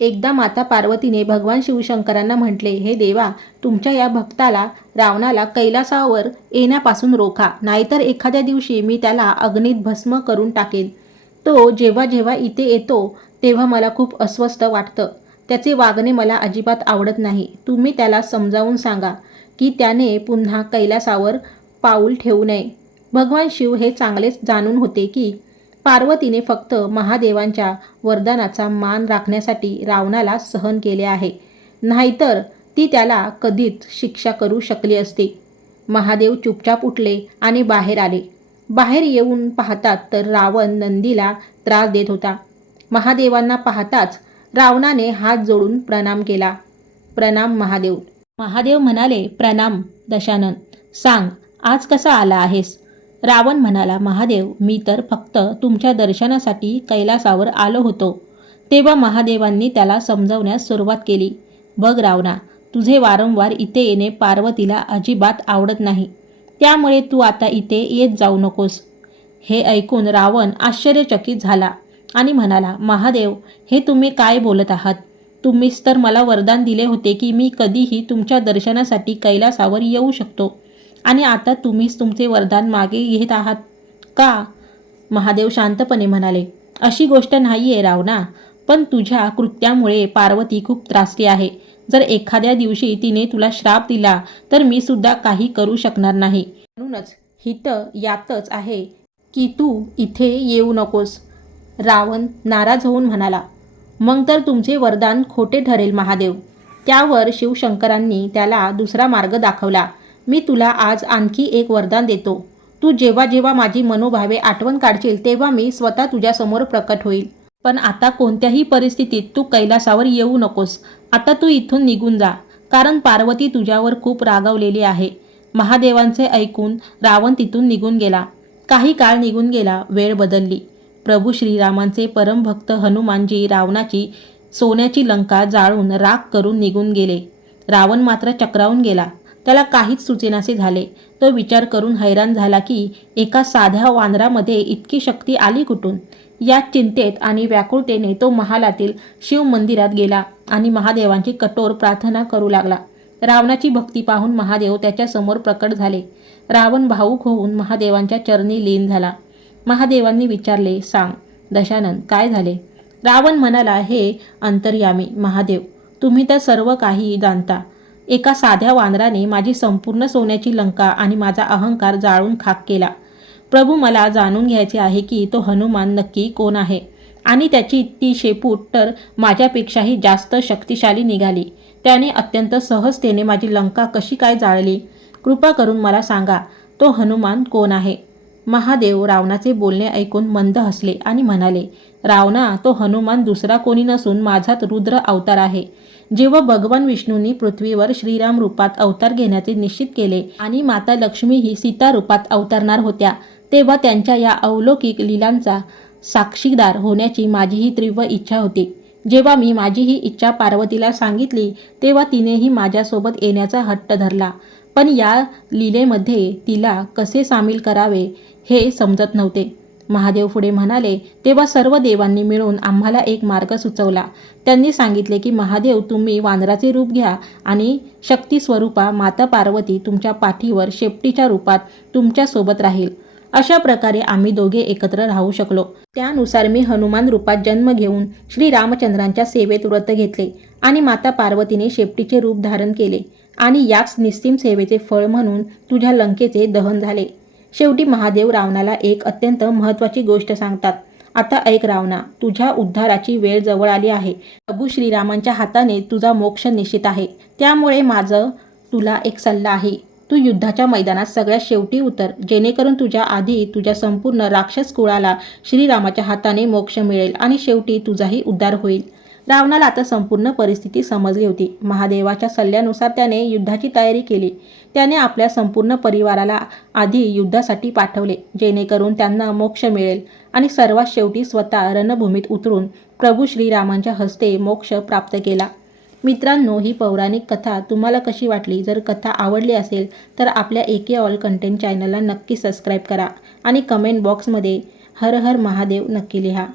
एकदा माता पार्वतीने भगवान शिवशंकरांना म्हटले, हे देवा, तुमच्या या भक्ताला रावणाला कैलासावर येण्यापासून रोखा, नाहीतर एखाद्या दिवशी मी त्याला अग्नीत भस्म करून टाकेन. तो जेव्हा जेव्हा इथे येतो तेव्हा मला खूप अस्वस्थ वाटतं. त्याचे वागणे मला अजिबात आवडत नाही. तुम्ही त्याला समजावून सांगा की त्याने पुन्हा कैलासावर पाऊल ठेवू नये. भगवान शिव हे चांगलेच जाणून होते की पार्वतीने फक्त महादेवांच्या वरदानाचा मान राखण्यासाठी रावणाला सहन केले आहे, नाहीतर ती त्याला कधीच शिक्षा करू शकली असती. महादेव चुपचाप उठले आणि बाहेर आले. बाहेर येऊन पाहतात तर रावण नंदीला त्रास देत होता. महादेवांना पाहताच रावणाने हात जोडून प्रणाम केला. प्रणाम महादेव. महादेव म्हणाले, प्रणाम दशानन. सांग, आज कसा आला आहेस? रावण म्हणाला, महादेव, मी तर फक्त तुमच्या दर्शनासाठी कैलासावर आलो होतो. तेव्हा महादेवांनी त्याला समजावण्यास सुरुवात केली. बघ रावणा, तुझे वारंवार इथे येणे पार्वतीला अजिबात आवडत नाही. त्यामुळे तू आता इथे येत जाऊ नकोस. हे ऐकून रावण आश्चर्यचकित झाला आणि म्हणाला, महादेव, हे तुम्ही काय बोलत आहात? तुम्हीच तर मला वरदान दिले होते की मी कधीही तुमच्या दर्शनासाठी कैलासावर येऊ शकतो, आणि आता तुम्हीच तुमचे वरदान मागे घेत आहात का? महादेव शांतपणे म्हणाले, अशी गोष्ट नाहीये रावणा, पण तुझ्या कृत्यामुळे पार्वती खूप त्रासली आहे. जर एखाद्या दिवशी तिने तुला श्राप दिला तर मी सुद्धा काही करू शकणार नाही. म्हणूनच हित यातच आहे की तू इथे येऊ नकोस. रावण नाराज होऊन म्हणाला, मग तर तुमचे वरदान खोटे ठरेल महादेव. त्यावर शिवशंकरांनी त्याला दुसरा मार्ग दाखवला. मी तुला आज आणखी एक वरदान देतो. तू जेव्हा जेव्हा माझी मनोभावे आठवण काढशील तेव्हा मी स्वतः तुझ्यासमोर प्रकट होईल. पण आता कोणत्याही परिस्थितीत तू कैलासावर येऊ नकोस. आता तू इथून निघून जा, कारण पार्वती तुझ्यावर खूप रागावलेली आहे. महादेवांचे ऐकून रावण तिथून निघून गेला. काही काळ निघून गेला. वेळ बदलली. प्रभू श्रीरामांचे परमभक्त हनुमानजी रावणाची सोन्याची लंका जाळून राख करून निघून गेले. रावण मात्र चक्रावून गेला. त्याला काहीच सुचेनासे झाले. तो विचार करून हैराण झाला की एका साध्या वानरामध्ये इतकी शक्ती आली कुठून. या चिंतेत आणि व्याकुळतेने तो महालातील शिव मंदिरात गेला आणि महादेवांची कठोर प्रार्थना करू लागला. रावणाची भक्ती पाहून महादेव त्याच्यासमोर प्रकट झाले. रावण भावुक होऊन महादेवांच्या चरणी लीन झाला. महादेवांनी विचारले, सांग दशानन, काय झाले? रावण म्हणाला, हे अंतर्यामी महादेव, तुम्ही तर सर्व काही जाणता. एका साध्या वानराने माझी संपूर्ण सोन्याची लंका आणि माझा अहंकार जाळून खाक केला. प्रभू, मला जाणून घ्यायचे आहे की तो हनुमान नक्की कोण आहे, आणि त्याची ती शेपूट तर माझ्यापेक्षाही जास्त शक्तिशाली निघाली. त्याने अत्यंत सहजतेने माझी लंका कशी काय जाळली? कृपा करून मला सांगा, तो हनुमान कोण आहे? महादेव रावणाचे बोलणे ऐकून मंद हसले आणि म्हणाले, रावणा, तो हनुमान दुसरा कोणी नसून माझाच रुद्र अवतार आहे. जेव्हा भगवान विष्णूंनी पृथ्वीवर श्रीराम रूपात अवतार घेण्याचे निश्चित केले आणि माता लक्ष्मी ही सीता रूपात अवतरणार होत्या, तेव्हा त्यांच्या या अलौकिक लीलांचा साक्षीदार होण्याची माझीही तीव्र इच्छा होती. जेव्हा मी माझी ही इच्छा पार्वतीला सांगितली तेव्हा तिनेही माझ्यासोबत येण्याचा हट्ट धरला, पण या लीलेमध्ये तिला कसे सामील करावे हे समजत नव्हते. महादेव पुढे म्हणाले, तेव्हा सर्व देवांनी मिळून आम्हाला एक मार्ग सुचवला. त्यांनी सांगितले की महादेव, तुम्ही वानराचे रूप घ्या आणि शक्ती स्वरूपा माता पार्वती तुमच्या पाठीवर शेपटीच्या रूपात तुमच्यासोबत राहील. अशा प्रकारे आम्ही दोघे एकत्र राहू शकलो. त्यानुसार मी हनुमान रूपात जन्म घेऊन श्रीरामचंद्रांच्या सेवेत व्रत घेतले आणि माता पार्वतीने शेपटीचे रूप धारण केले, आणि याच निस्सीम सेवेचे फळ म्हणून तुझ्या लंकेचे दहन झाले. शेवटी महादेव रावणाला एक अत्यंत महत्त्वाची गोष्ट सांगतात. आता ऐक रावणा, तुझ्या उद्धाराची वेळ जवळ आली आहे. प्रभू श्रीरामांच्या हाताने तुझा मोक्ष निश्चित आहे. त्यामुळे माझं तुला एक सल्ला आहे. तू युद्धाच्या मैदानात सगळ्यात शेवटी उतर, जेणेकरून तुझ्या आधी तुझ्या संपूर्ण राक्षस कुळाला श्रीरामाच्या हाताने मोक्ष मिळेल आणि शेवटी तुझाही उद्धार होईल. रावणाला आता संपूर्ण परिस्थिती समजली होती. महादेवाच्या सल्ल्यानुसार त्याने युद्धाची तयारी केली. त्याने आपल्या संपूर्ण परिवाराला आधी युद्धासाठी पाठवले, जेणेकरून त्यांना मोक्ष मिळेल आणि सर्वात शेवटी स्वतः रणभूमीत उतरून प्रभू श्रीरामांच्या हस्ते मोक्ष प्राप्त केला. मित्रांनो, ही पौराणिक कथा तुम्हाला कशी वाटली? जर कथा आवडली असेल तर आपल्या एके ऑल कंटेंट चॅनलला नक्की सबस्क्राईब करा आणि कमेंट बॉक्समध्ये हर हर महादेव नक्की लिहा.